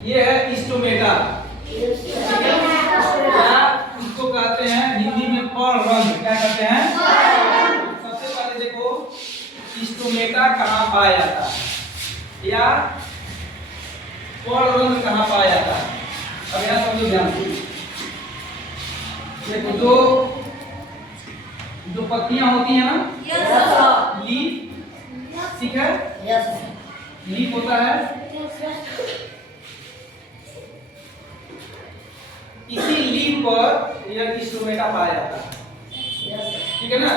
ये है स्टोमेटा। इसको कहते हैं हिंदी में पर्णरंध्र। क्या कहते हैं? सबसे पहले देखो स्टोमेटा कहाँ पाया जाता है या पर्णरंध्र कहाँ पाया जाता है। अब यहाँ समझो ध्यान से। देखो जो पत्तियां होती हैं ना, लीफ, ठीक है, लीफ होता है। इसी लीफ पर यह स्टोमेटा पाया जाता है, ठीक है ना।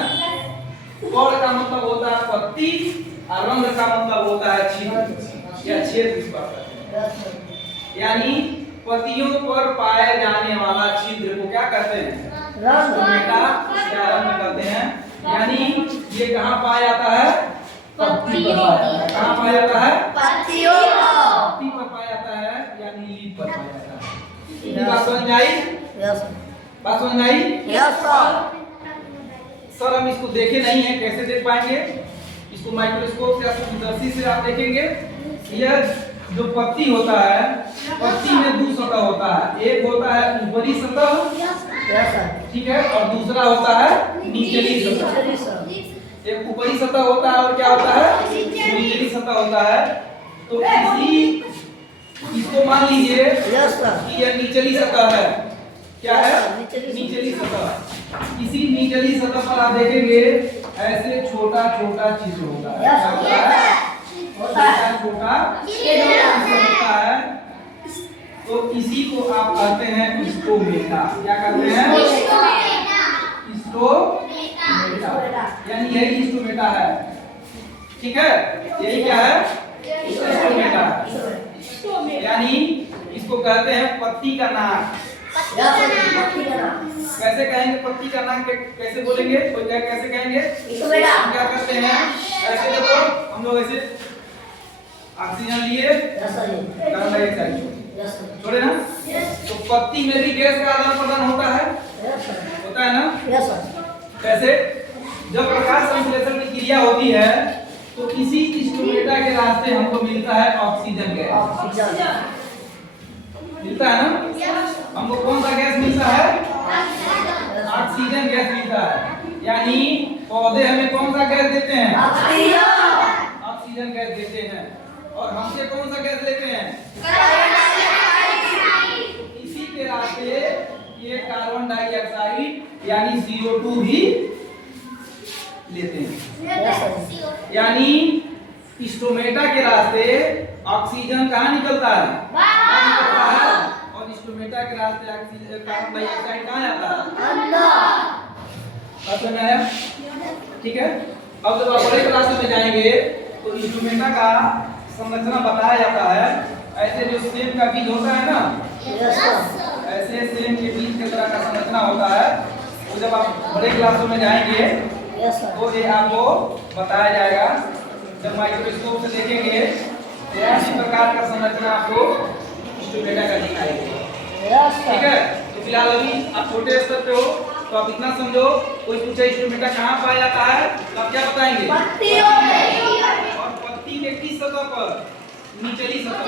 पर्ण का मतलब होता है पत्ती और रंध्र का मतलब होता है छिद्र या छेद इस पर कहते हैं। यानी पत्तियों पर पाए जाने वाला छिद्र को क्या कहते हैं? स्टोमेटा या रंध्र कहते हैं। यानी ये कहाँ पाया जाता है? पत्ती पर पाया जाता है। कहाँ पाया जाता है? पत्ती पर पाया जाता है, यानी लीफ पर पाया जाता है। बात समझ आई? बात समझ आई? सर हम इसको देखे नहीं है, कैसे देख पाएंगे? इसको माइक्रोस्कोप या सूक्ष्मदर्शी से आप देखेंगे। यह जो पत्ती होता है, पत्ती में दो सतह होता है। एक होता है ऊपरी सतह, ठीक है, और दूसरा होता है निचली सतह। एक ऊपरी सतह होता है और क्या होता है? निचली सतह होता है। तो इसको मान लीजिए कि यह निचली सतह है। क्या है? निचली सतह। किसी निचली सतह पर आप देखेंगे ऐसे छोटा छोटा चीज होता है। छोटा छोटा होता है। तो इसी को आप कहते हैं स्टोमेटा। क्या कहते हैं? स्टोमेटा, यानी यही स्टोमेटा है, ठीक है। यही क्या है? स्टोमेटा। यानी इसको कहते हैं पत्ती का नाक। कैसे कहेंगे पत्ती का नाक? कैसे बोलेंगे? कोई कैसे कहेंगे? हम क्या करते हैं? ऐसे देखो, हम लोग ऐसे ऑक्सीजन लिए, कार्बन डाइऑक्साइड छोड़े ना। तो पत्ती में भी गैस का आदान प्रदान होता है, होता है ना। कैसे? जब प्रकाश संश्लेषण की क्रिया होती है तो इसी स्टोमेटा के रास्ते हमको मिलता है ऑक्सीजन गैस। मिलता है ना। हमको कौन सा गैस मिलता है? ऑक्सीजन गैस मिलता है। यानी पौधे हमें कौन सा गैस देते हैं? ऑक्सीजन गैस देते हैं। और हमसे कौन सा गैस लेते हैं? इसी के रास्ते ये कार्बन डाइऑक्साइड यानी CO2 भी लेते हैं। यानी स्टोमेटा के रास्ते ऑक्सीजन कहाँ निकलता है? और स्टोमेटा के रास्ते कार्बन डाइऑक्साइड कहाँ जाता है? समझ में आया? ठीक है। अब जब आप बड़े क्लास में जाएंगे तो स्टोमेटा का संरचना बताया जाता है। ऐसे जो सेब का बीज होता है ना, ऐसे सेब के बीज की तरह का संरचना होता है। तो जब आप बड़े क्लासों में जाएंगे तो ये आपको बताया जाएगा। जब माइक्रोस्कोप से देखेंगे तो इसी प्रकार का संरचना आपको स्टोमेटा का दिखाएगा, ठीक है। तो फिलहाल अभी आप छोटे स्तर पे हो तो आप इतना समझो। कोई पूछे स्टोमेटा कहाँ पाया जाता है तो आप क्या बताएंगे? और पत्ती के किस सतह पर? निचली सतह।